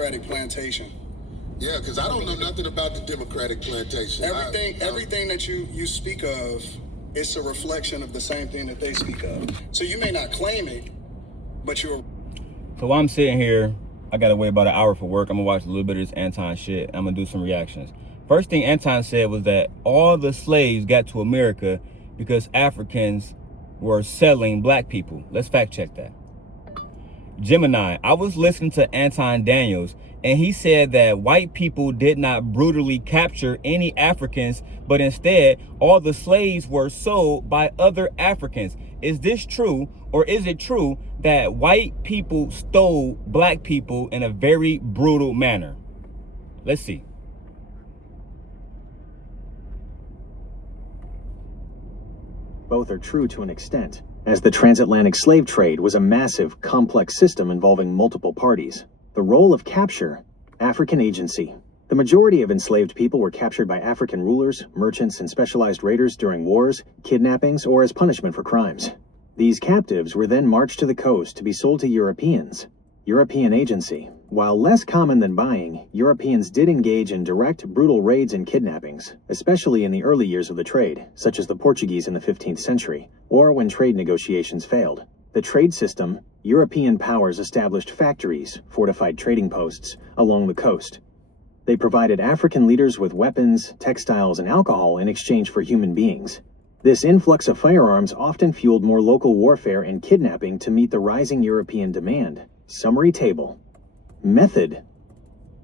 Democratic plantation. Yeah, because I don't know nothing about the Democratic plantation. Everything that you speak of, it's a reflection of the same thing that they speak of. So you may not claim it, but you're... So while I'm sitting here, I gotta wait about an hour for work. I'm gonna watch a little bit of this Anton shit. I'm gonna do some reactions. First thing Anton said was that all the slaves got to America because Africans were selling black people. Let's fact check that. Gemini, I was listening to Anton Daniels, and he said that white people did not brutally capture any Africans, but instead all the slaves were sold by other Africans. Is this true, or is it true that white people stole black people in a very brutal manner? Let's see. Both are true to an extent, as the transatlantic slave trade was a massive, complex system involving multiple parties. The role of capture, African agency. The majority of enslaved people were captured by African rulers, merchants, and specialized raiders during wars, kidnappings, or as punishment for crimes. These captives were then marched to the coast to be sold to Europeans. European agency. While less common than buying, Europeans did engage in direct, brutal raids and kidnappings, especially in the early years of the trade, such as the Portuguese in the 15th century, or when trade negotiations failed. The trade system, European powers established factories, fortified trading posts, along the coast. They provided African leaders with weapons, textiles, and alcohol in exchange for human beings. This influx of firearms often fueled more local warfare and kidnapping to meet the rising European demand. Summary table. Method.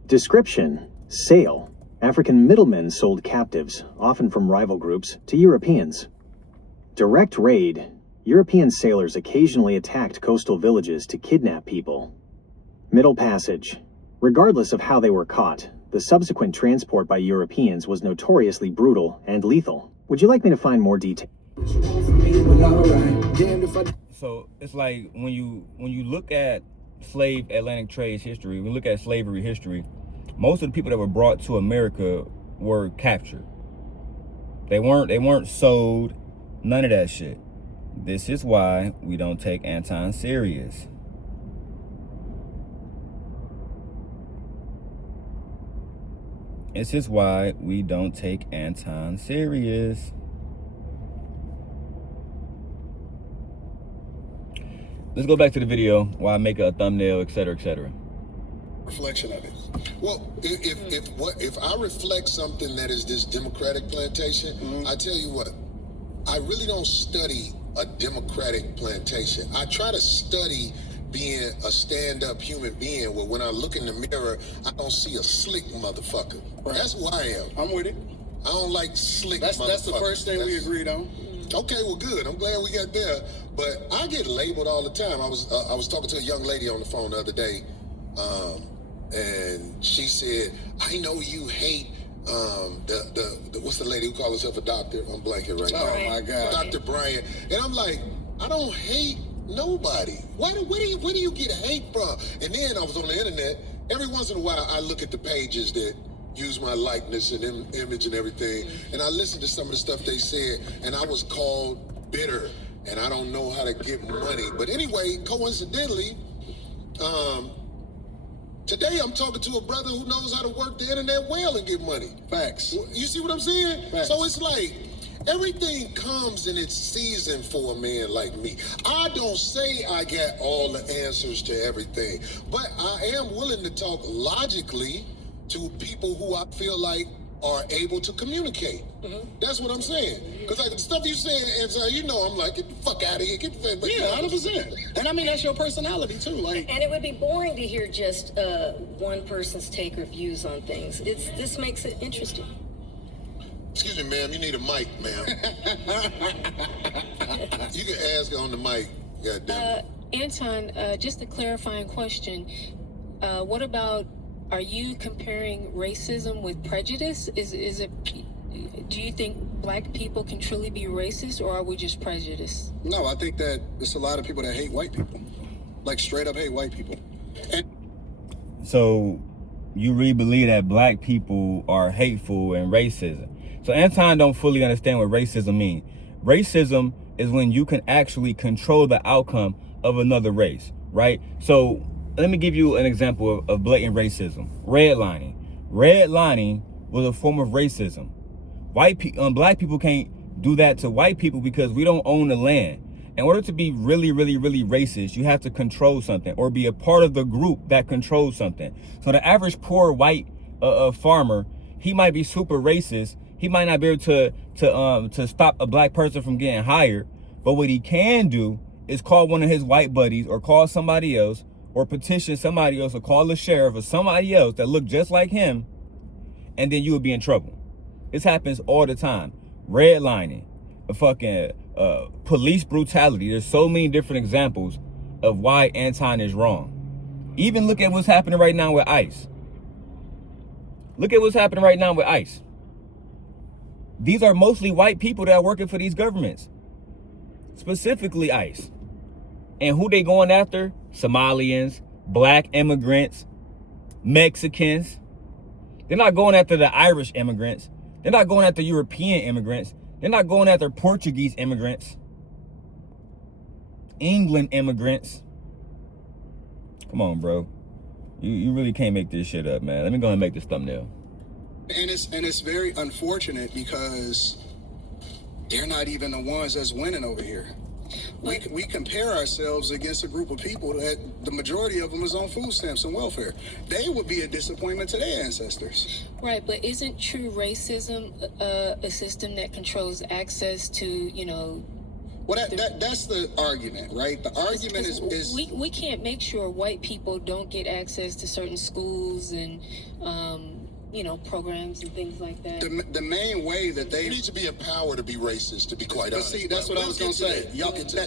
Description. Sale. African middlemen sold captives, often from rival groups, to Europeans. Direct raid. European sailors occasionally attacked coastal villages to kidnap people. Middle passage. Regardless of how they were caught, the subsequent transport by Europeans was notoriously brutal and lethal. Would you like me to find more detail? So it's like when you look at slave Atlantic trade history, when you look at slavery history, most of the people that were brought to America were captured. They weren't sold, none of that shit. This is why we don't take Anton serious. This is why we don't take Anton serious. Let's go back to the video while I make a thumbnail, etc., etc. Reflection of it. Well, if I reflect something that is this Democratic plantation, I tell you what, I really don't study a Democratic plantation. I try to study being a stand-up human being where when I look in the mirror, I don't see a slick motherfucker. Right. That's who I am. I'm with it. I don't like slick motherfuckers. That's the first thing we agreed on. Okay, well, good. I'm glad we got there. But I get labeled all the time. I was talking to a young lady on the phone the other day, and she said, "I know you hate the what's the lady who calls herself a doctor? I'm blanking right now. Oh my God, Dr. Bryant." And I'm like, I don't hate nobody. Where do you get hate from? And then I was on the internet. Every once in a while, I look at the pages that use my likeness and image and everything, and I listened to some of the stuff they said, and I was called bitter, and I don't know how to get money. But anyway, coincidentally, today I'm talking to a brother who knows how to work the internet well and get money. Facts. You see what I'm saying? Facts. So it's like, everything comes in its season for a man like me. I don't say I got all the answers to everything, but I am willing to talk logically to people who I feel like are able to communicate. That's what I'm saying. Because like the stuff you saying, and so, you know, I'm like, get the fuck out of here. Get the fuck. Yeah, 100%. And I mean, that's your personality too. Like, and it would be boring to hear just one person's take or views on things. This makes it interesting. Excuse me, ma'am. You need a mic, ma'am. You can ask on the mic. Goddamn. Anton, just a clarifying question. What about? Are you comparing racism with prejudice? Is it? Do you think black people can truly be racist, or are we just prejudiced? no, I think that there's a lot of people that hate white people, like straight up hate white people. And So you really believe that black people are hateful and racism? So Anton don't fully understand what racism means. Racism is when you can actually control the outcome of another race, right? So let me give you an example of blatant racism. Redlining. Redlining was a form of racism. Black people can't do that to white people because we don't own the land. In order to be really, really, really racist, you have to control something or be a part of the group that controls something. So the average poor white farmer, he might be super racist. He might not be able to stop a black person from getting hired. But what he can do is call one of his white buddies or call somebody else or petition somebody else or call the sheriff or somebody else that look just like him, and then you would be in trouble. This happens all the time. Redlining, fucking police brutality. There's so many different examples of why Anton is wrong. Even look at what's happening right now with ICE. Look at what's happening right now with ICE. These are mostly white people that are working for these governments. Specifically ICE. And who they going after? Somalians, black immigrants, Mexicans. They're not going after the Irish immigrants. They're not going after European immigrants. They're not going after Portuguese immigrants. England immigrants. Come on, bro. You really can't make this shit up, man. Let me go ahead and make this thumbnail. And it's very unfortunate because they're not even the ones that's winning over here. We compare ourselves against a group of people that the majority of them is on food stamps and welfare. They would be a disappointment to their ancestors. Right, but isn't true racism a system that controls access to, you know? Well, that's the argument, right? The argument is we can't make sure white people don't get access to certain schools and you know, programs and things like that. The main way that they You need to be empowered to be racist, to be quite honest. See, that's what I was going to say.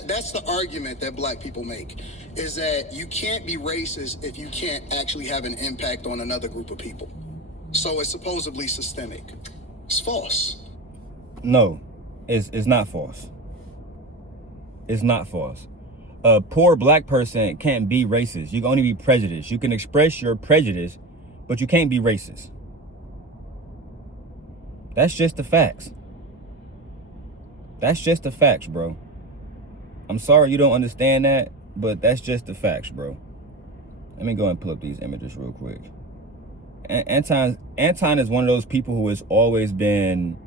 That's the argument that black people make, is that you can't be racist if you can't actually have an impact on another group of people. So it's supposedly systemic. It's false. No, it's not false. It's not false. A poor black person can't be racist. You can only be prejudiced. You can express your prejudice, but you can't be racist. That's just the facts. That's just the facts, bro. I'm sorry you don't understand that, but that's just the facts, bro. Let me go and pull up these images real quick. Anton is one of those people who has always been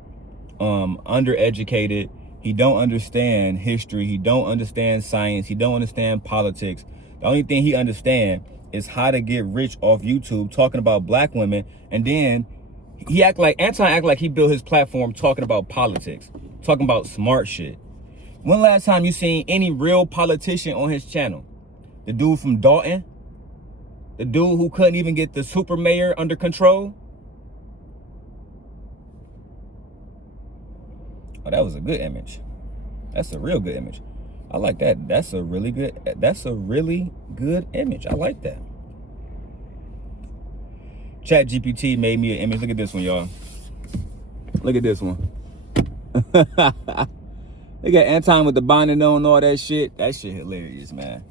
undereducated. He don't understand history. He don't understand science. He don't understand politics. The only thing he understands is how to get rich off YouTube talking about black women. And then Anton act like he built his platform talking about politics, talking about smart shit. When last time you seen any real politician on his channel? The dude from Dalton? The dude who couldn't even get the super mayor under control? Oh, that was a good image. That's a real good image. I like that. That's a really good image. I like that. ChatGPT made me an image. Look at this one, y'all. Look at this one. Look at Anton with the bonnet on and all that shit. That shit hilarious, man.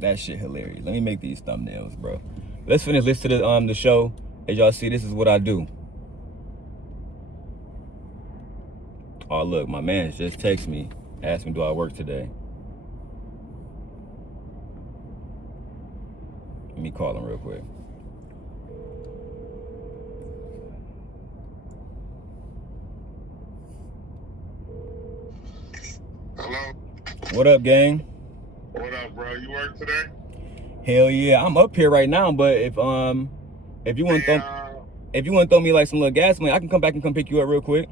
That shit hilarious. Let me make these thumbnails, bro. Let's finish listening to the show. As y'all see, this is what I do. Oh, look, my man just texted me, asked me, do I work today? Let me call him real quick. Hello? What up, gang? What up, bro? You work today? Hell yeah, I'm up here right now, but if you want to throw me like some little gas money, I can come back and come pick you up real quick.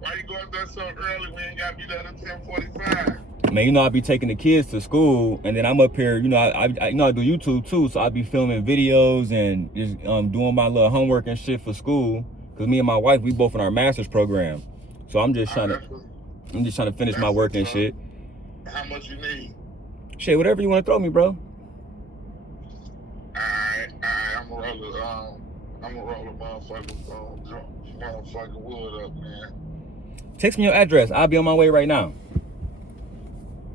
Why you going there so early? We ain't got to be there at 10:45. Man, you know I be taking the kids to school, and then I'm up here. You know I do YouTube too, so I be filming videos and just doing my little homework and shit for school. Cause me and my wife, we both in our master's program, so I'm just trying to finish my work and shit. How much you need? Shit, whatever you want to throw me, bro. Alright, I'm gonna roll a motherfucking wood up, man. Text me your address. I'll be on my way right now.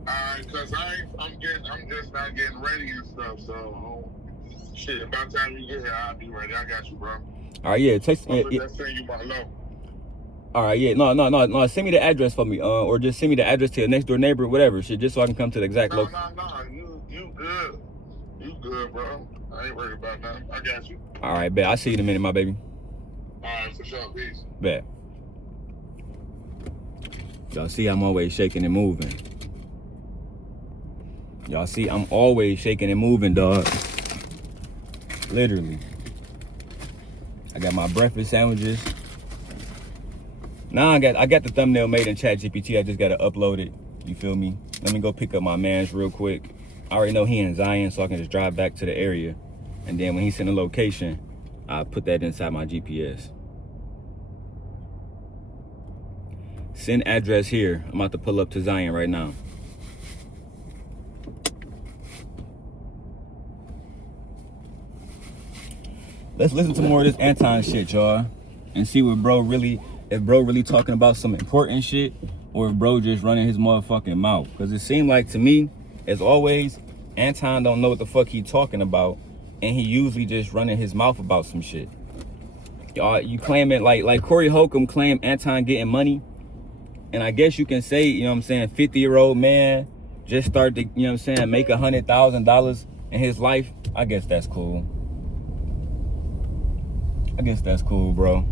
Alright, cause I'm just not getting ready and stuff, so shit, by the time you get here, I'll be ready. I got you, bro. Alright, yeah, text me. Just send you my low. Alright, yeah, no, send me the address for me, or just send me the address to your next door neighbor, whatever, shit, just so I can come to the exact No, location. you good. You good, bro. I ain't worried about nothing. I got you. All right, bet. I'll see you in a minute, my baby. All right, for sure. Peace. Bet. Y'all see I'm always shaking and moving. Y'all see I'm always shaking and moving, dog. Literally. I got my breakfast sandwiches. Now I got the thumbnail made in ChatGPT. I just gotta upload it. You feel me? Let me go pick up my mans real quick. I already know he in Zion, so I can just drive back to the area. And then when he send a location, I'll put that inside my GPS. Send address here. I'm about to pull up to Zion right now. Let's listen to more of this Anton shit, y'all, and see what bro really, if bro really talking about some important shit, or if bro just running his motherfucking mouth. Because it seemed like to me, as always, Anton don't know what the fuck he talking about, and he usually just running his mouth about some shit. Y'all, you claim it like Corey Holcomb claimed Anton getting money, and I guess you can say, you know what I'm saying, 50-year-old man just started to, you know what I'm saying, make $100,000 in his life. I guess that's cool. I guess that's cool, bro.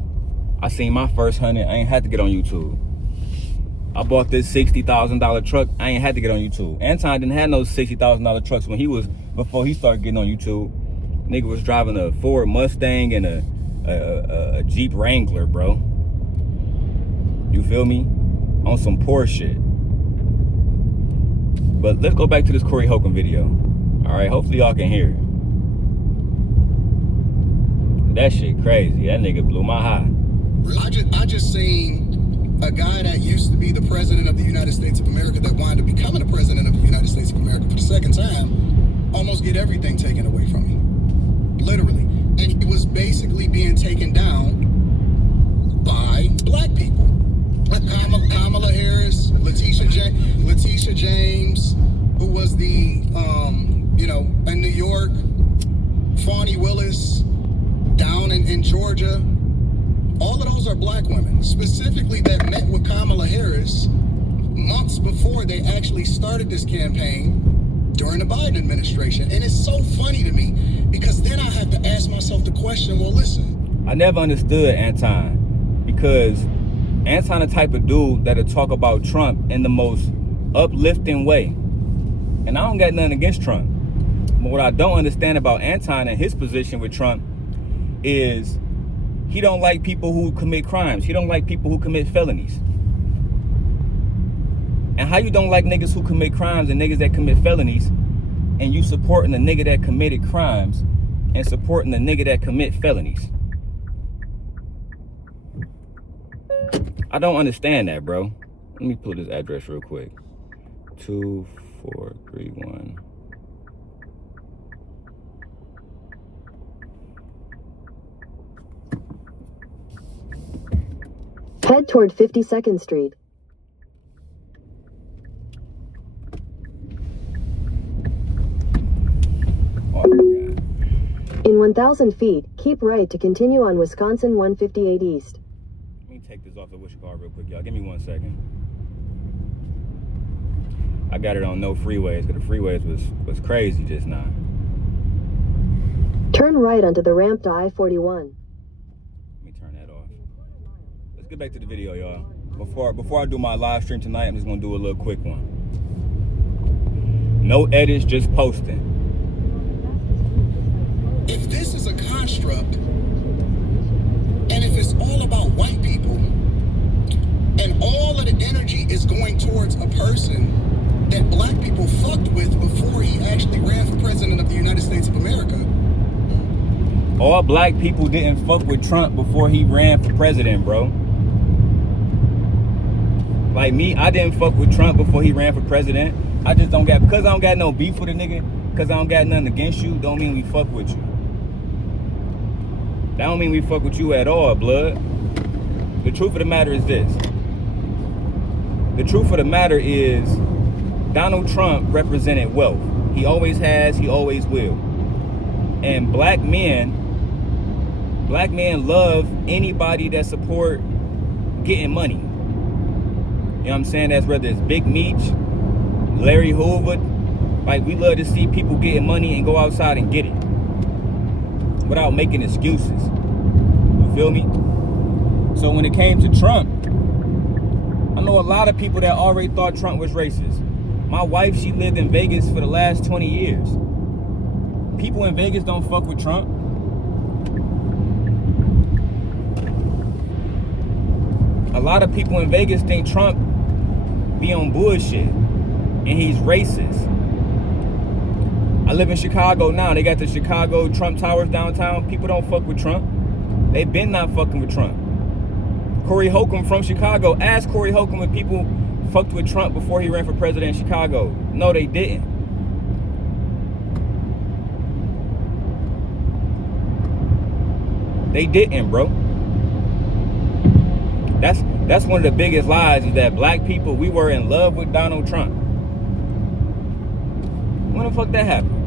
I seen my first 100. I ain't had to get on YouTube. I bought this $60,000 truck. I ain't had to get on YouTube. Anton didn't have no $60,000 trucks before he started getting on YouTube. Nigga was driving a Ford Mustang and a Jeep Wrangler, bro. You feel me? On some poor shit. But let's go back to this Corey Holcomb video. All right, hopefully y'all can hear it. That shit crazy. That nigga blew my high. I just seen a guy that used to be the president of the United States of America that wound up becoming the president of the United States of America for the second time, almost get everything taken away from him. Literally. And he was basically being taken down by black people. Kamala Harris, Letitia James, who was the, in New York, Fani Willis, down in Georgia. All of those are black women, specifically that met with Kamala Harris months before they actually started this campaign during the Biden administration. And it's so funny to me because then I have to ask myself the question, well, listen. I never understood Anton because Anton the type of dude that'll talk about Trump in the most uplifting way. And I don't got nothing against Trump. But what I don't understand about Anton and his position with Trump is he don't like people who commit crimes. He don't like people who commit felonies. And how you don't like niggas who commit crimes and niggas that commit felonies, and you supporting the nigga that committed crimes and supporting the nigga that commit felonies? I don't understand that, bro. Let me pull this address real quick. 2431. Head toward 52nd Street. Oh my God. In 1,000 feet, keep right to continue on Wisconsin 158 East. Let me take this off the wish car real quick, y'all. Give me 1 second. I got it on no freeways, because the freeways was crazy just now. Turn right onto the ramp to I-41. Get back to the video, y'all. Before I do my live stream tonight, I'm just gonna do a little quick one. No edits, just posting. If this is a construct, and if it's all about white people, and all of the energy is going towards a person that black people fucked with before he actually ran for president of the United States of America. All black people didn't fuck with Trump before he ran for president, bro. Like me, I didn't fuck with Trump before he ran for president. I just don't got, because I don't got no beef with a nigga, because I don't got nothing against you, don't mean we fuck with you. That don't mean we fuck with you at all, blood. The truth of the matter is this. The truth of the matter is Donald Trump represented wealth. He always has, he always will. And black men love anybody that support getting money. You know what I'm saying? That's whether it's Big Meech, Larry Hoover, Like, we love to see people getting money and go outside and get it without making excuses. You feel me? So when it came to Trump, I know a lot of people that already thought Trump was racist. My wife, she lived in Vegas for the last 20 years. People in Vegas don't fuck with Trump. A lot of people in Vegas think Trump be on bullshit and he's racist. I live in Chicago now. They got the Chicago Trump Towers downtown. People don't fuck with Trump. They been not fucking with Trump. Corey Holcomb from Chicago. Ask Corey Holcomb if people fucked with Trump before he ran for president in Chicago. No, they didn't. They didn't, bro. That's one of the biggest lies, is that black people, we were in love with Donald Trump. When the fuck that happened?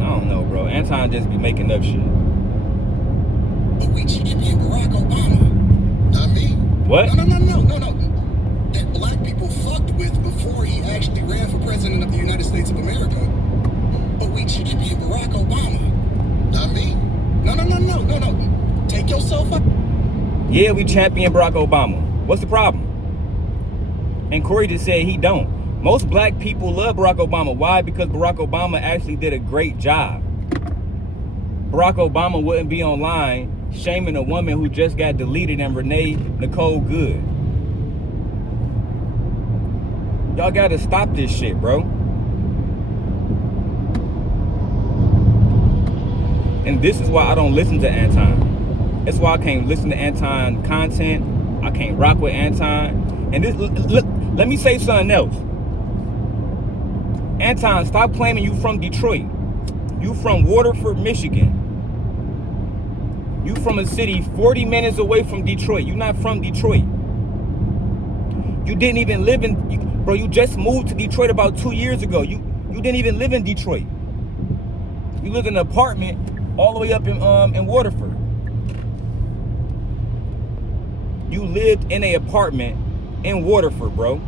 I don't know, bro. Anton just be making up shit. But we champion Barack Obama. Not me. What? No. That black people fucked with before he actually ran for president of the United States of America. But we champion Barack Obama. Not me. No. Take yourself up. Yeah, we champion Barack Obama. What's the problem? And Corey just said he don't. Most black people love Barack Obama. Why? Because Barack Obama actually did a great job. Barack Obama wouldn't be online shaming a woman who just got deleted and Renee Nicole Good. Y'all gotta stop this shit, bro. And this is why I don't listen to Anton. That's why I can't listen to Anton content. I can't rock with Anton. And this, look, let me say something else. Anton, stop claiming you from Detroit. You from Waterford, Michigan. You from a city 40 minutes away from Detroit. You not from Detroit. You didn't even live in, bro, you just moved to Detroit about 2 years ago. You didn't even live in Detroit. You lived in an apartment all the way up in Waterford. You lived in an apartment in Waterford, bro.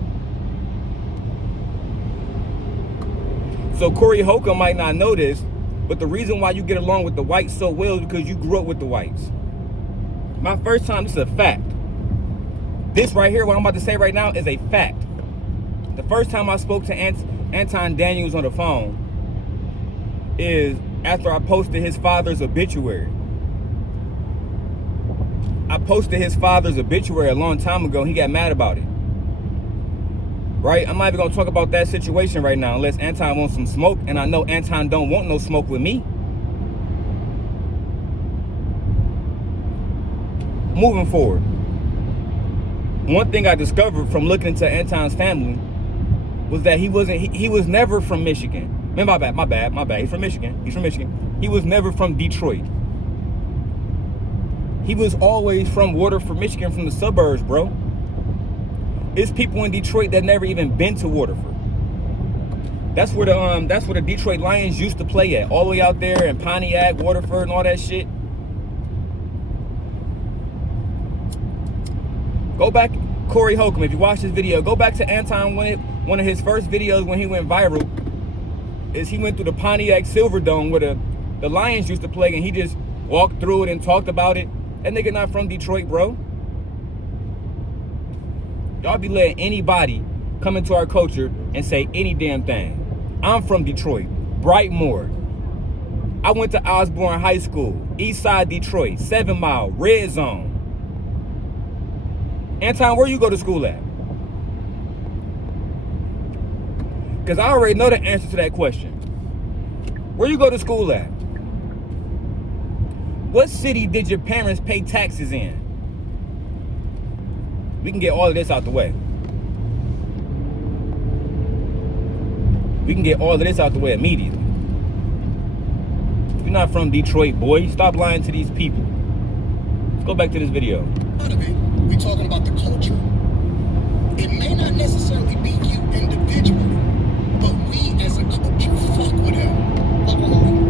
So Corey Holcomb might not know this, but the reason why you get along with the whites so well is because you grew up with the whites. My first time, this is a fact. This right here, what I'm about to say right now, is a fact. The first time I spoke to Anton Daniels on the phone is after I posted his father's obituary. I posted his father's obituary a long time ago. He got mad about it. Right? I'm not even gonna talk about that situation right now unless Anton wants some smoke, and I know Anton don't want no smoke with me. Moving forward. One thing I discovered from looking into Anton's family was that he was never from Michigan. Man, my bad. He's from Michigan. He was never from Detroit. He was always from Waterford, Michigan, from the suburbs, bro. It's people in Detroit that never even been to Waterford. That's where the Detroit Lions used to play at, all the way out there in Pontiac, Waterford, and all that shit. Go back, Corey Holcomb, if you watch this video, go back to Anton, one of his first videos when he went viral, is he went through the Pontiac Silverdome where the Lions used to play, and he just walked through it and talked about it. That nigga not from Detroit, bro. Y'all be letting anybody come into our culture and say any damn thing. I'm from Detroit, Brightmoor. I went to Osborne High School, East Side Detroit, 7 Mile, Red Zone. Anton, where you go to school at? Because I already know the answer to that question. Where you go to school at? What city did your parents pay taxes in? We can get all of this out the way. We can get all of this out the way immediately. You're not from Detroit, boy. Stop lying to these people. Let's go back to this video. We talking about the culture. It may not necessarily be you individually, but we as a culture fuck with him. Like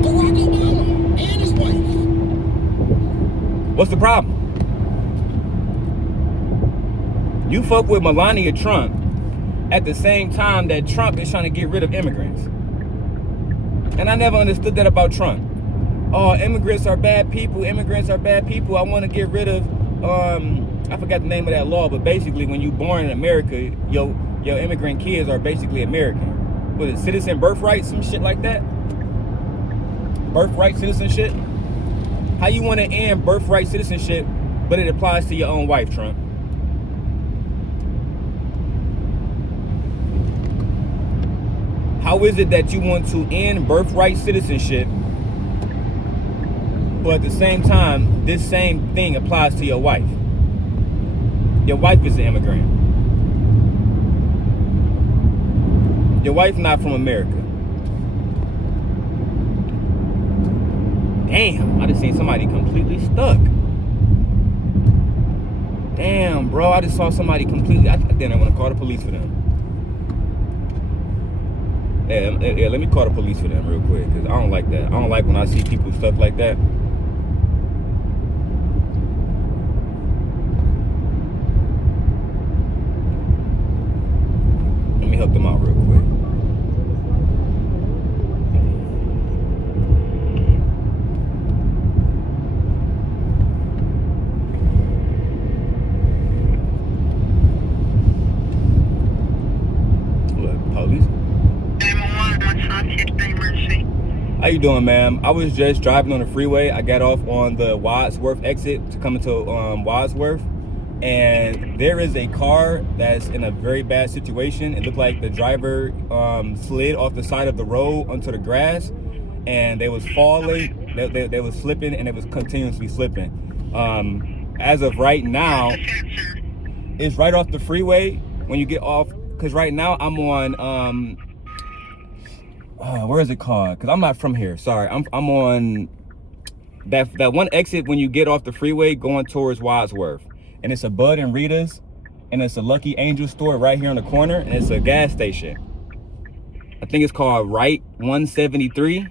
Barack Obama and his wife. What's the problem? You fuck with Melania Trump, at the same time that Trump is trying to get rid of immigrants. And I never understood that about Trump. Oh, immigrants are bad people. Immigrants are bad people. I want to get rid of, I forgot the name of that law, but basically when you're born in America, your immigrant kids are basically American. What is it, citizen birthright, some shit like that? Birthright citizenship? How you want to end birthright citizenship, but it applies to your own wife, Trump? How is it that you want to end birthright citizenship, but at the same time, this same thing applies to your wife? Your wife is an immigrant. Your wife not from America. Damn, I just seen somebody completely stuck. Damn, bro, I just saw somebody completely. I didn't want to call the police for them. Yeah, let me call the police for them real quick, because I don't like that. I don't like when I see people stuck like that. Let me help them out real quick. How you doing, ma'am? I was just driving on the freeway. I got off on the Wadsworth exit to come into Wadsworth, and there is a car that's in a very bad situation. It looked like the driver slid off the side of the road onto the grass, and they was falling. They was slipping, and it was continuously slipping. As of right now, it's right off the freeway when you get off, because right now I'm on where is it called? Because I'm not from here. Sorry, I'm on that one exit when you get off the freeway going towards Wadsworth, and it's a Bud and Rita's, and it's a Lucky Angel store right here on the corner, and it's a gas station. I think it's called Right 173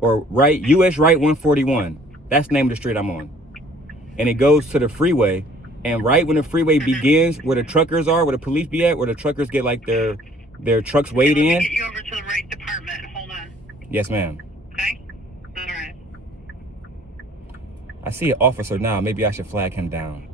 or Right US Right 141. That's the name of the street I'm on, and it goes to the freeway. And right when the freeway begins, where the truckers are, where the police be at, where the truckers get like their trucks weighed in. Get you over to the right department. Hold on. Yes, ma'am. Okay. All right. I see an officer now. Maybe I should flag him down.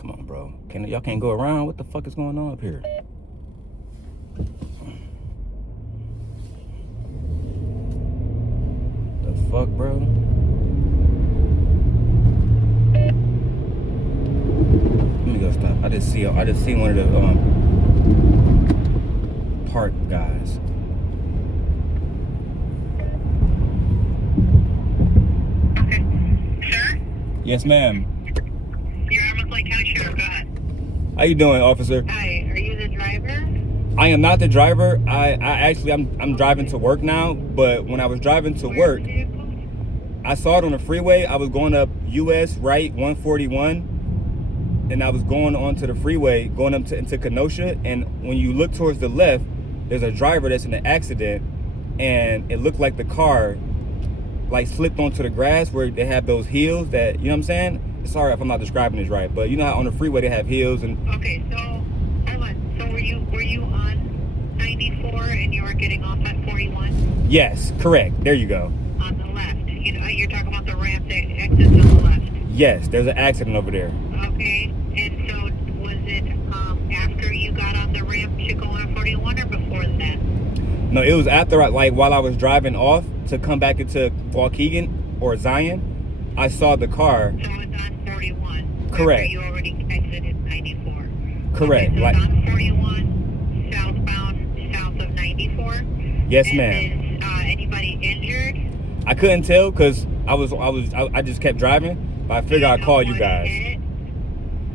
Come on, bro. Y'all can't go around? What the fuck is going on up here? The fuck, bro? Let me go stop. I just see one of the park guys. Okay. Sir? Yes, ma'am. You're Armwood Lake County Sheriff. Go ahead. How you doing, officer? Hi. Are you the driver? I am not the driver. I'm driving to work now, but when I was driving to work, I saw it on the freeway. I was going up US Right 141, and I was going onto the freeway, going up into Kenosha, and when you look towards the left, there's a driver that's in an accident, and it looked like the car like slipped onto the grass where they have those hills that, you know what I'm saying? Sorry if I'm not describing this right, but you know how on the freeway they have hills and... Okay, so, so were you on 94 and you were getting off at 41? Yes, correct. There you go. On the left. You're talking about the ramp that exits on the left. Yes, there's an accident over there. Okay, and so was it after you got on the ramp to go on 41 or before that? No, it was after, while I was driving off to come back into Waukegan or Zion, I saw the car. So it's on 41. Correct. You already exited 94. Correct. Okay, so it's on 41, southbound, south of 94. Yes, and ma'am. Is anybody injured? I couldn't tell because I just kept driving, but I figured I'd call you guys.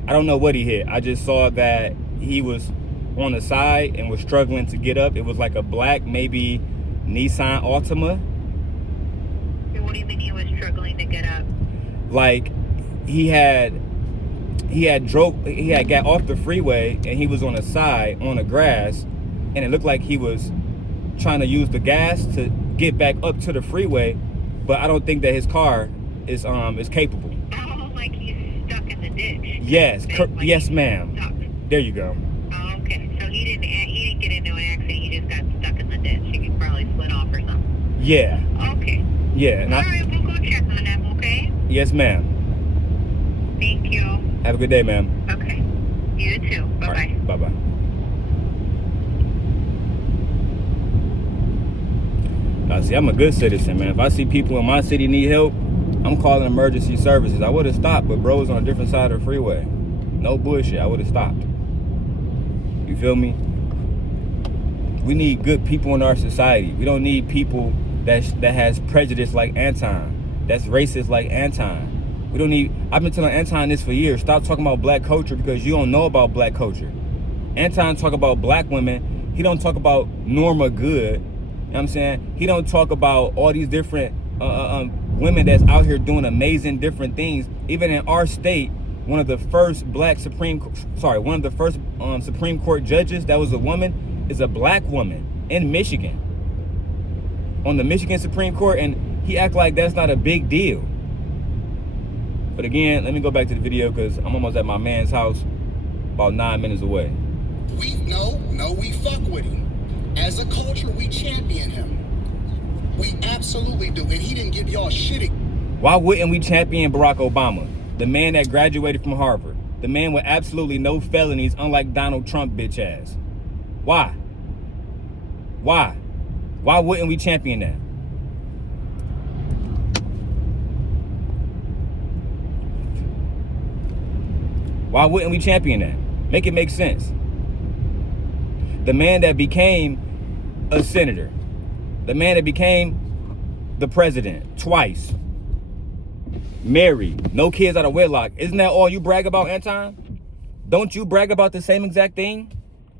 I don't know what he hit. I just saw that he was on the side and was struggling to get up. It was like a black, maybe Nissan Altima. What do you mean he was struggling to get up? like he had got off the freeway and he was on the side on the grass, and it looked like he was trying to use the gas to get back up to the freeway, but I don't think that his car is capable. Oh, like he's stuck in the ditch. Yes, Like yes, ma'am. stuck. There you go. Oh, okay. So he didn't get into an accident. He just got stuck in the ditch. He could probably split off or something. Yeah. Okay. Yeah. All right, we'll go check on him. Okay. Yes, ma'am. Thank you. Have a good day, ma'am. Okay. You too. Bye bye. Right, bye-bye. Now, see, I'm a good citizen, man. If I see people in my city need help, I'm calling emergency services. I would have stopped, but bro was on a different side of the freeway. No bullshit. I would have stopped. You feel me? We need good people in our society. We don't need people that has prejudice like Anton, that's racist like Anton. We don't need. I've been telling Anton this for years. Stop talking about black culture because you don't know about black culture. Anton talk about black women. He don't talk about Norma Good. You know what I'm saying? He don't talk about all these different women that's out here doing amazing different things. Even in our state, one of the first Supreme Court judges that was a woman is a black woman in Michigan. On the Michigan Supreme Court, and he act like that's not a big deal. But again, let me go back to the video because I'm almost at my man's house, about 9 minutes away. We fuck with him. As a culture, we champion him. We absolutely do. And he didn't give y'all shit. Why wouldn't we champion Barack Obama? The man that graduated from Harvard. The man with absolutely no felonies, unlike Donald Trump bitch ass. Why? Why? Why wouldn't we champion that? Why wouldn't we champion that? Make it make sense. The man that became a senator. The man that became the president twice. Married. No kids out of wedlock. Isn't that all you brag about, Anton? Don't you brag about the same exact thing?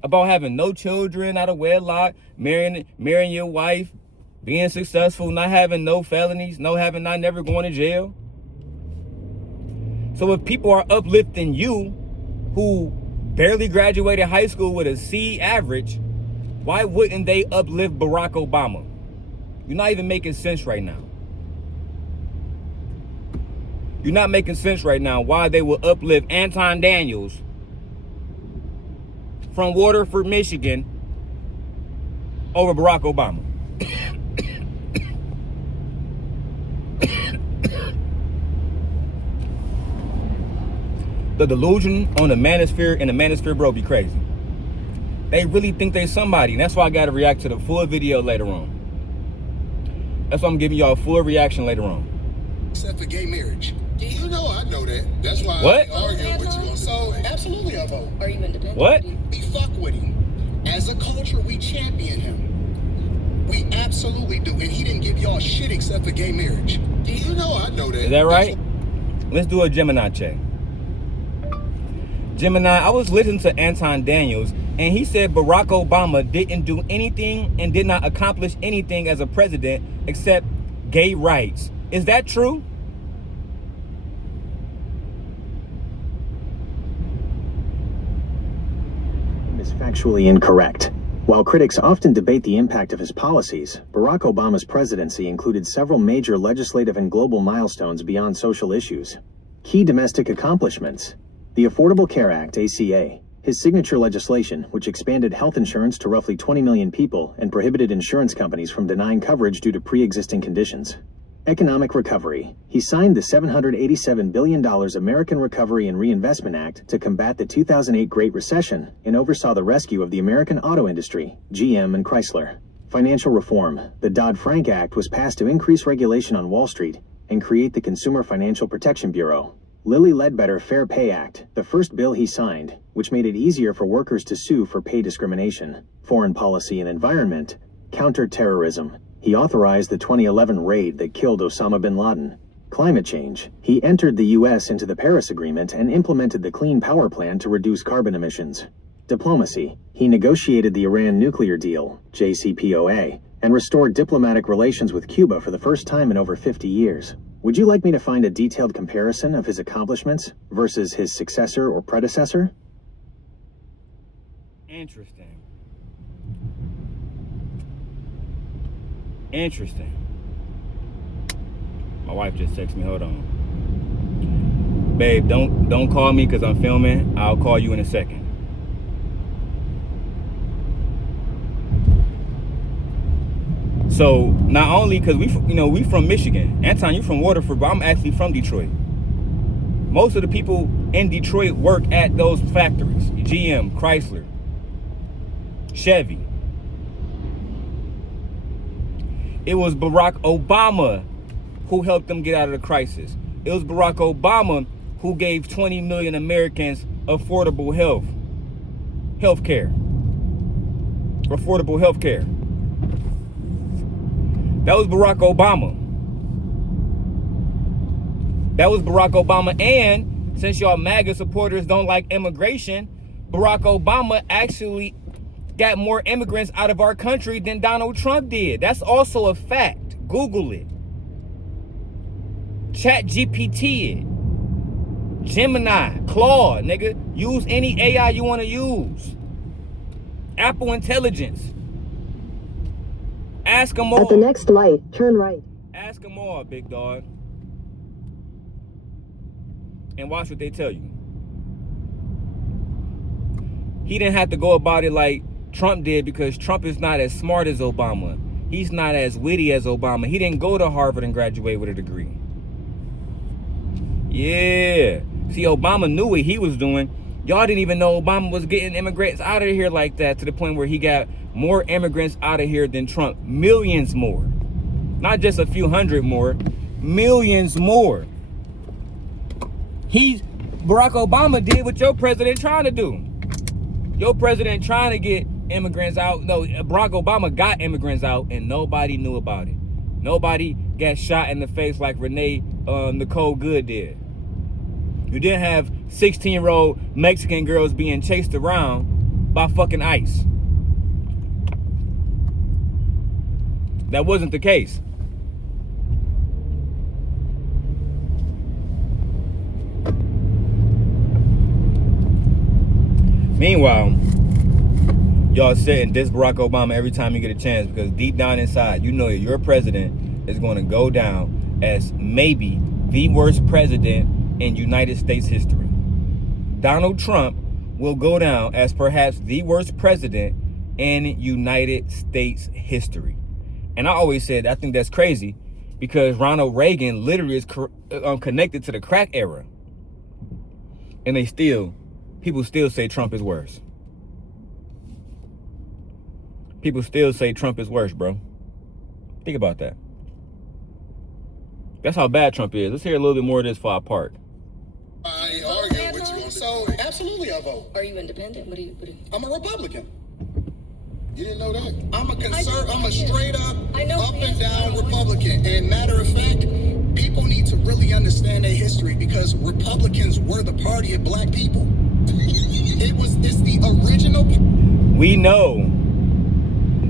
About having no children out of wedlock, marrying your wife, being successful, not having no felonies, not never going to jail. So if people are uplifting you, who barely graduated high school with a C average, why wouldn't they uplift Barack Obama? You're not even making sense right now. You're not making sense right now why they will uplift Anton Daniels from Waterford, Michigan over Barack Obama. The delusion on the manosphere and the manosphere, bro, be crazy. They really think they somebody, and that's why I got to react to the full video later on. That's why I'm giving y'all a full reaction later on. Except for gay marriage. You know I know that. That's why What? I argue with you on this. So, absolutely I vote. Are you independent? What? We fuck with him. As a culture, we champion him. We absolutely do. And he didn't give y'all shit except for gay marriage. You know I know that. Is that right? Let's do a Gemini check. Gemini, I was listening to Anton Daniels, and he said Barack Obama didn't do anything and did not accomplish anything as a president except gay rights. Is that true? Is factually incorrect. While critics often debate the impact of his policies, Barack Obama's presidency included several major legislative and global milestones beyond social issues. Key domestic accomplishments: the Affordable Care Act, ACA, his signature legislation, which expanded health insurance to roughly 20 million people and prohibited insurance companies from denying coverage due to pre-existing conditions. Economic recovery. He signed the $787 billion American Recovery and Reinvestment Act to combat the 2008 Great Recession and oversaw the rescue of the American auto industry, GM and Chrysler. Financial reform. The Dodd-Frank Act was passed to increase regulation on Wall Street and create the Consumer Financial Protection Bureau. Lilly Ledbetter Fair Pay Act, the first bill he signed, which made it easier for workers to sue for pay discrimination. Foreign policy and environment. Counter-terrorism. He authorized the 2011 raid that killed Osama bin Laden. Climate change. He entered the U.S. into the Paris Agreement and implemented the Clean Power Plan to reduce carbon emissions. Diplomacy. He negotiated the Iran nuclear deal, JCPOA, and restored diplomatic relations with Cuba for the first time in over 50 years. Would you like me to find a detailed comparison of his accomplishments versus his successor or predecessor? Interesting. Interesting. My wife just texted me. Hold on. Babe, don't call me because I'm filming. I'll call you in a second. So not only because we from Michigan. Anton, you from Waterford, but I'm actually from Detroit. Most of the people in Detroit work at those factories. GM, Chrysler, Chevy. It was Barack Obama who helped them get out of the crisis. It was Barack Obama who gave 20 million Americans affordable health care. Affordable health care. That was Barack Obama. That was Barack Obama. And since y'all MAGA supporters don't like immigration, Barack Obama actually got more immigrants out of our country than Donald Trump did. That's also a fact. Google it. Chat GPT it. Gemini, Claude, nigga. Use any AI you want to use. Apple Intelligence. Ask them all. At the next light, turn right. Ask them all, big dog. And watch what they tell you. He didn't have to go about it like Trump did because Trump is not as smart as Obama. He's not as witty as Obama. He didn't go to Harvard and graduate with a degree. Yeah. See, Obama knew what he was doing. Y'all didn't even know Obama was getting immigrants out of here like that to the point where he got more immigrants out of here than Trump. Millions more. Not just a few hundred more. Millions more. Barack Obama did what your president trying to do. Your president trying to get immigrants out. No, Barack Obama got immigrants out and nobody knew about it. Nobody got shot in the face like Nicole Good did. You didn't have 16-year-old Mexican girls being chased around by fucking ICE. That wasn't the case. Meanwhile, y'all sitting diss Barack Obama every time you get a chance because deep down inside, you know that your president is going to go down as maybe the worst president in United States history. Donald Trump will go down as perhaps the worst president in United States history. And I always said, I think that's crazy because Ronald Reagan literally is connected to the crack era. And people still say Trump is worse. People still say Trump is worse, bro. Think about that. That's how bad Trump is. Let's hear a little bit more of this for our part. I ain't arguing with you on this. So, absolutely I vote. Are you independent? What do you? I'm a Republican. You didn't know that? I'm a straight up, I know. up and down Republican. And matter of fact, people need to really understand their history because Republicans were the party of black people. It's the original. We know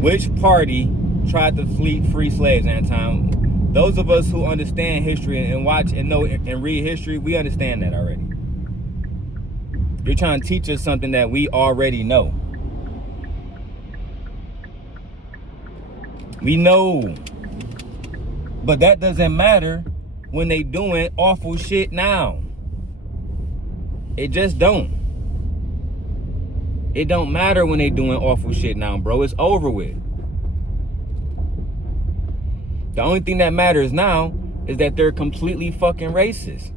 which party tried to free slaves, Anton. Those of us who understand history and watch and know and read history, we understand that already. You're trying to teach us something that we already know. We know. But that doesn't matter when they doing awful shit now. It just don't. It don't matter when they doing awful shit now, bro. It's over with. The only thing that matters now is that they're completely fucking racist.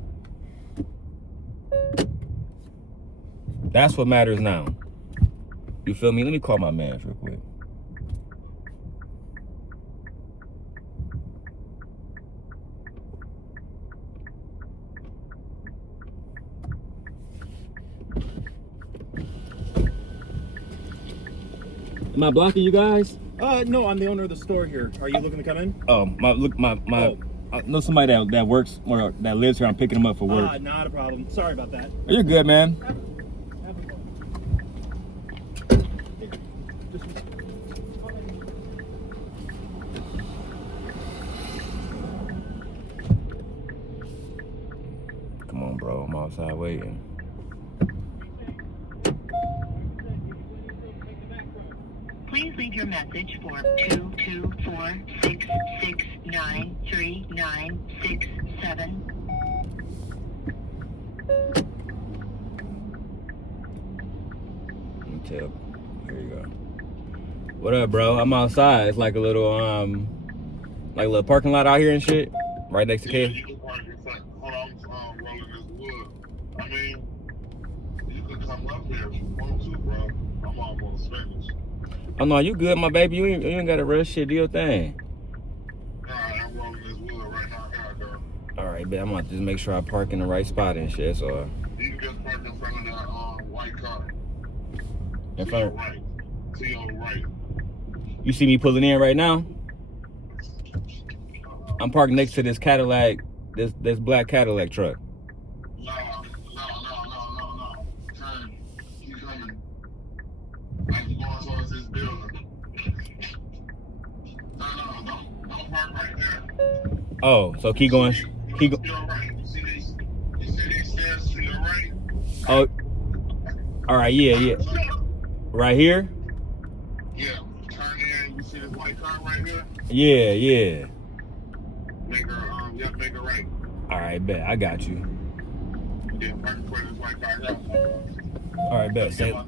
That's what matters now. You feel me? Let me call my man real quick. Am I blocking you guys? No, I'm the owner of the store here. Are you looking to come in? Oh, I know somebody that works or that lives here. I'm picking them up for work. Not a problem. Sorry about that. You're good, man. outside waiting. Please leave your message for 224-669-3967. Let me tell. Here you go. What up, bro? I'm outside. It's like a little parking lot out here and shit, right next to Yeah, K. you can park in front. Hold on, I'm rolling this wood. I mean, you can come up here if you want to, bro. I'm almost finished. Oh no, you good, my baby. You ain't got to rush shit. Do your thing. Alright, I'm rolling this wood right now. Here I go. All right, bet. I'm gonna just make sure I park in the right spot and shit. So You can just park in front of that white car. in To front. your right. To your right. You see me pulling in right now? I'm parked next to this Cadillac, this black Cadillac truck. No. Turn. Keep coming. Like you going towards this building. No, don't park right there. Oh, so keep going. Keep To go. your right. You see these stairs to your right? Oh, all right, yeah. Right here? Yeah. Turn in. You see this white car right here? Yeah. Make a right. All right, bet. I got you. Yeah, park in front of this white car. Yeah. All right, bet. Say. All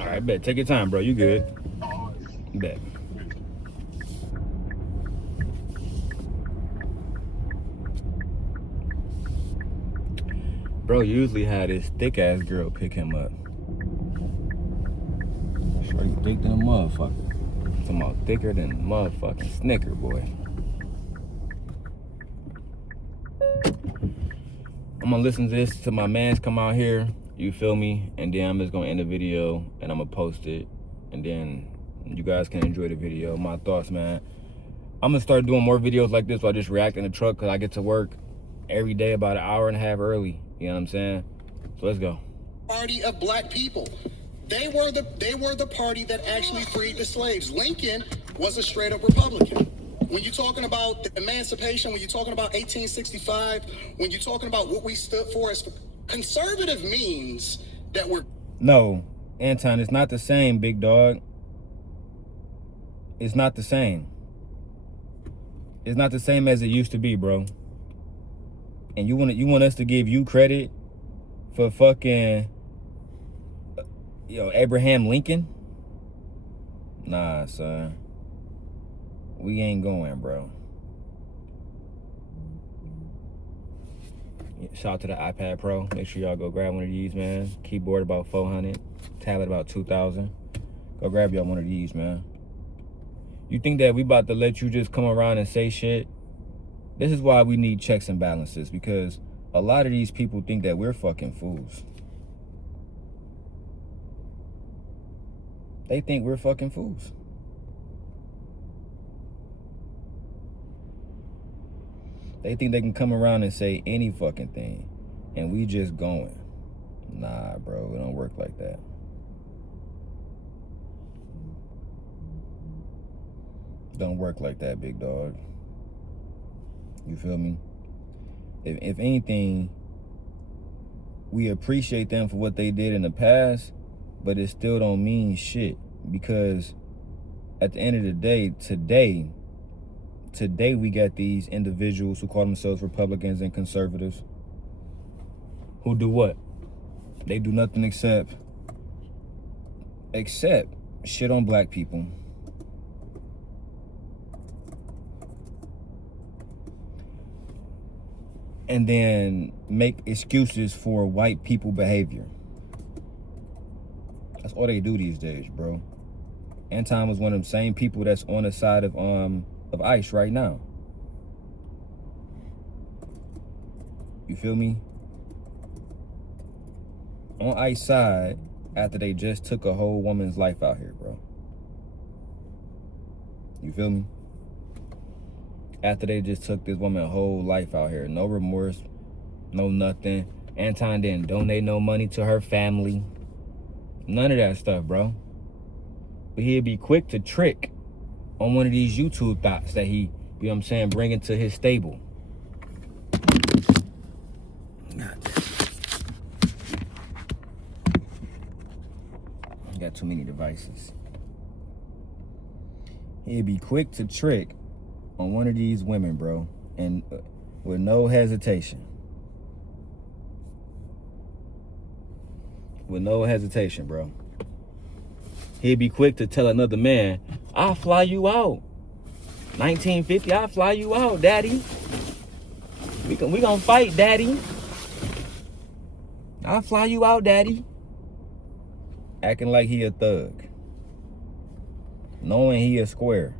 right, bet. Take your time, bro. You good? Bet. Bro usually had this thick ass girl pick him up. Sure you thick than a motherfucker. Talking about thicker than a motherfucking Snicker, boy. I'm gonna listen to this till my mans come out here. You feel me? And then I'm just gonna end the video and I'm gonna post it. And then you guys can enjoy the video. My thoughts, man. I'm gonna start doing more videos like this while I just react in the truck because I get to work every day about an hour and a half early. You know what I'm saying? So let's go. Party of black people. They were the party that actually freed the slaves. Lincoln was a straight up Republican. When you're talking about the emancipation, when you're talking about 1865, when you're talking about what we stood for as conservative means that we're... No, Anton, it's not the same, big dog. It's not the same. It's not the same as it used to be, bro. And you want us to give you credit for fucking Abraham Lincoln? Nah, son. We ain't going, bro. Shout out to the iPad Pro. Make sure y'all go grab one of these, man. Keyboard about 400. Tablet about 2,000. Go grab y'all one of these, man. You think that we about to let you just come around and say shit? This is why we need checks and balances, because a lot of these people think that we're fucking fools. They think we're fucking fools. They think they can come around and say any fucking thing, and we just going. Nah, bro, it don't work like that. Don't work like that, big dog. You feel me? If anything, we appreciate them for what they did in the past, but it still don't mean shit, because at the end of the day, today we got these individuals who call themselves Republicans and conservatives who do what? They do nothing except shit on black people. And then make excuses for white people behavior. That's all they do these days, bro. Anton was one of them same people that's on the side of ICE right now. You feel me? On ICE side after they just took a whole woman's life out here, bro. You feel me? After they just took this woman's whole life out here. No remorse, no nothing. Anton didn't donate no money to her family. None of that stuff, bro. But he'd be quick to trick on one of these YouTube thoughts that he, you know what I'm saying, bring into his stable. got too many devices. He'd be quick to trick on one of these women, bro, and with no hesitation. With no hesitation, bro. He'd be quick to tell another man, I'll fly you out. 1950, I'll fly you out, daddy. We gonna fight, daddy. I'll fly you out, daddy. Acting like he a thug. Knowing he a square.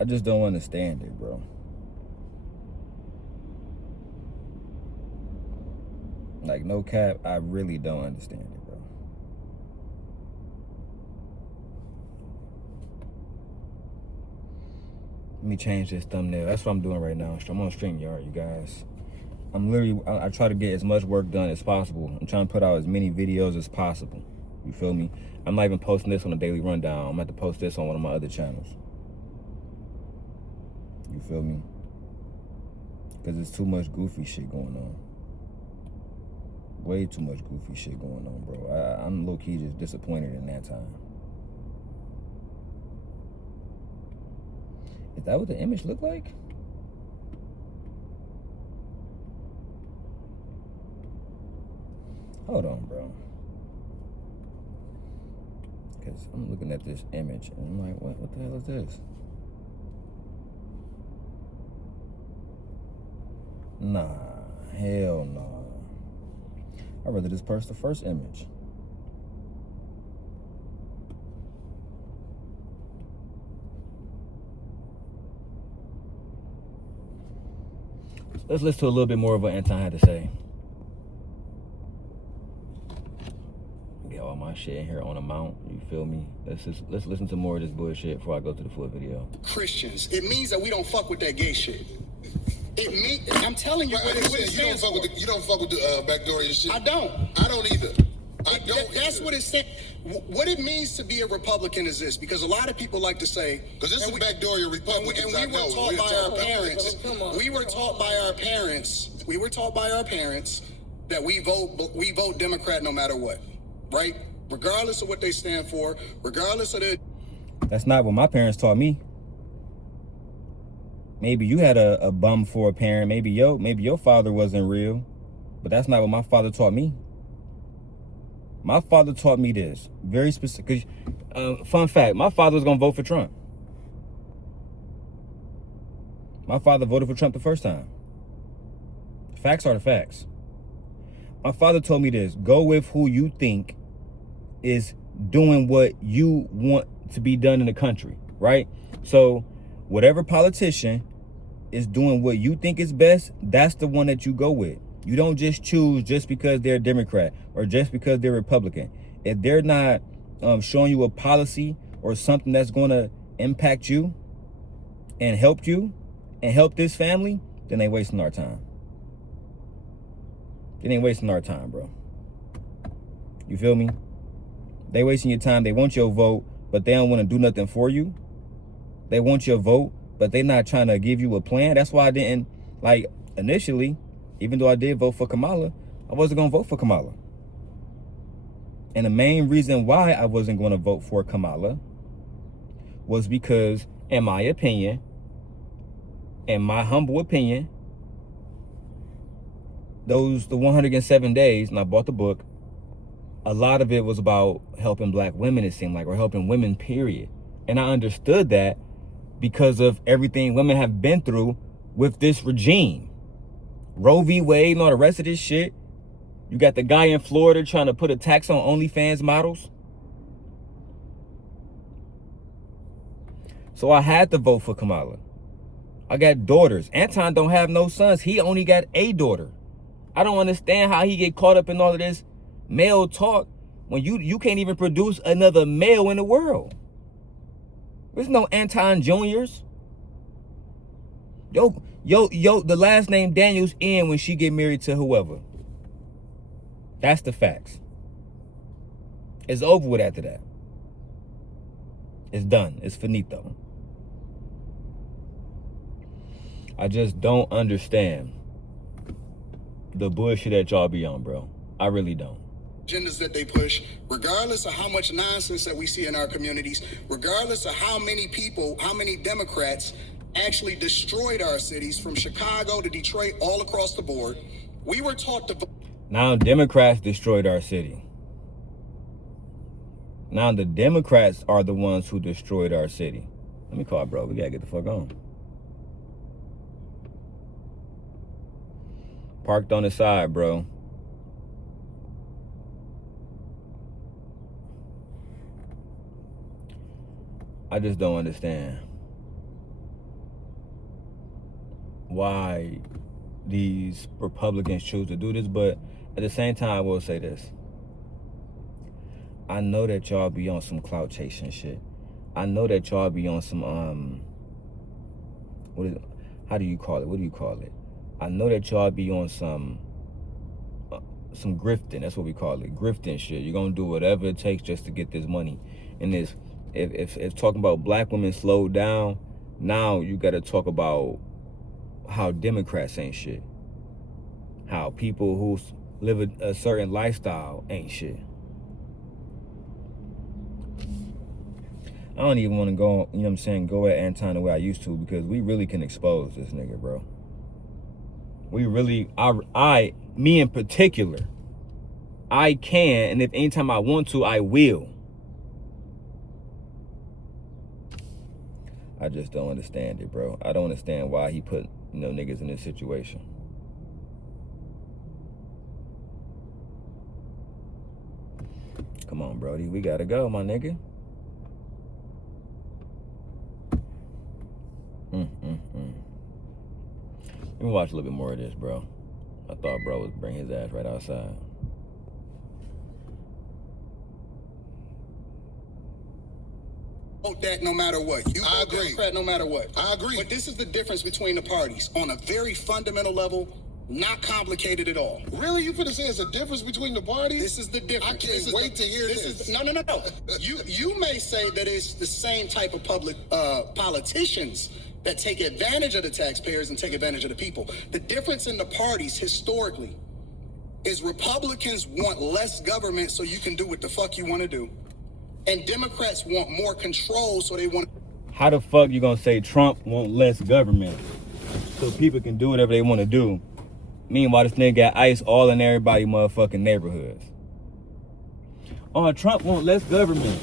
I just don't understand it, bro. Like, no cap, I really don't understand it, bro. Let me change this thumbnail. That's what I'm doing right now. I'm on StreamYard, you guys. I'm literally, I try to get as much work done as possible. I'm trying to put out as many videos as possible. You feel me? I'm not even posting this on a daily rundown. I'm going to have to post this on one of my other channels. You feel me? Because there's too much goofy shit going on. Way too much goofy shit going on, bro. I'm low-key just disappointed in that time. Is that what the image looked like? Hold on, bro. Because I'm looking at this image and I'm like, what the hell is this? Nah, hell no. I'd rather just post the first image. Let's listen to a little bit more of what Anton had to say. Get all my shit in here on a mount, you feel me? Let's listen to more of this bullshit before I go to the full video. Christians. It means that we don't fuck with that gay shit. I'm telling you what it stands for. You don't fuck with the backdoor shit? I don't. I don't either. That's what it said. What it means to be a Republican is this, because a lot of people like to say, because this is backdoor Republicans. And we were taught by our parents. We were taught by our parents. We were taught by our parents that we vote Democrat no matter what, right? Regardless of what they stand for, regardless of their. That's not what my parents taught me. Maybe you had a bum for a parent. Maybe your father wasn't real, but that's not what my father taught me. My father taught me this very specific. Fun fact: my father was gonna vote for Trump. My father voted for Trump the first time. Facts are the facts. My father told me this: go with who you think is doing what you want to be done in the country, right? So whatever politician is doing what you think is best, that's the one that you go with. You don't just choose just because they're Democrat or just because they're Republican. If they're not showing you a policy or something that's going to impact you and help this family, then they wasting our time. They ain't wasting our time, bro. You feel me? They wasting your time. They want your vote, but they don't want to do nothing for you. They want your vote, but they're not trying to give you a plan. That's why I didn't, like, initially, even though I did vote for Kamala, I wasn't going to vote for Kamala. And the main reason why I wasn't going to vote for Kamala was because, in my opinion, in my humble opinion, the 107 days, and I bought the book, a lot of it was about helping black women, it seemed like, or helping women, period. And I understood that because of everything women have been through with this regime. Roe v. Wade and all the rest of this shit. You got the guy in Florida trying to put a tax on OnlyFans models. So I had to vote for Kamala. I got daughters. Anton don't have no sons. He only got a daughter. I don't understand how he get caught up in all of this male talk when you can't even produce another male in the world. There's no Anton Juniors. Yo, the last name Daniels in when she get married to whoever. That's the facts. It's over with after that. It's done. It's finito. I just don't understand the bullshit that y'all be on, bro. I really don't. agendas that they push, regardless of how much nonsense that we see in our communities, regardless of how many people, how many Democrats actually destroyed our cities from Chicago to Detroit, all across the board. We were taught to vote. Now Democrats destroyed our city. Now the Democrats are the ones who destroyed our city. Let me call it, bro. We gotta get the fuck on. Parked on the side, bro. I just don't understand why these Republicans choose to do this, but at the same time, I will say this. I know that y'all be on some clout chasing shit. I know that y'all be on some, how do you call it? What do you call it? I know that y'all be on some grifting. That's what we call it, grifting shit. You're gonna do whatever it takes just to get this money. And this, if talking about black women slowed down, now you gotta talk about how Democrats ain't shit. How people who live a certain lifestyle ain't shit. I don't even want to go, you know what I'm saying, go at Anton the way I used to, because we really can expose this nigga, bro. We really, me in particular, I can, and if anytime I want to, I will. I just don't understand it, bro. I don't understand why he put, you know, niggas in this situation. Come on, Brody. We gotta go, my nigga. Let me watch a little bit more of this, bro. I thought bro would bring his ass right outside. That no matter what. You I vote agree. Democrat no matter what. I agree. But this is the difference between the parties on a very fundamental level, not complicated at all. Really? You finna say it's a difference between the parties? This is the difference. I can't wait to hear this. No. You may say that it's the same type of public politicians that take advantage of the taxpayers and take advantage of the people. The difference in the parties historically is Republicans want less government so you can do what the fuck you want to do. And Democrats want more control, so they want. How the fuck you gonna say Trump want less government so people can do whatever they want to do? Meanwhile, this nigga got ICE all in everybody motherfucking neighborhoods. Oh, Trump want less government,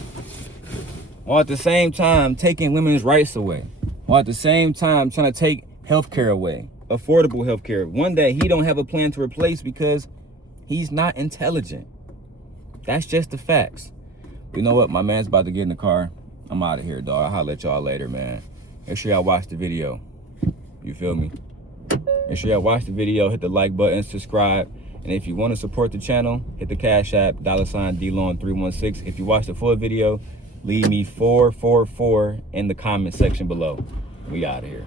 while at the same time taking women's rights away, while at the same time trying to take healthcare away, affordable healthcare. One that he don't have a plan to replace because he's not intelligent. That's just the facts. You know what? My man's about to get in the car. I'm out of here, dog. I'll holler at y'all later, man. Make sure y'all watch the video. You feel me? Make sure y'all watch the video, hit the like button, subscribe. And if you want to support the channel, hit the Cash App, $DLong316. If you watch the full video, leave me 444 in the comment section below. We out of here.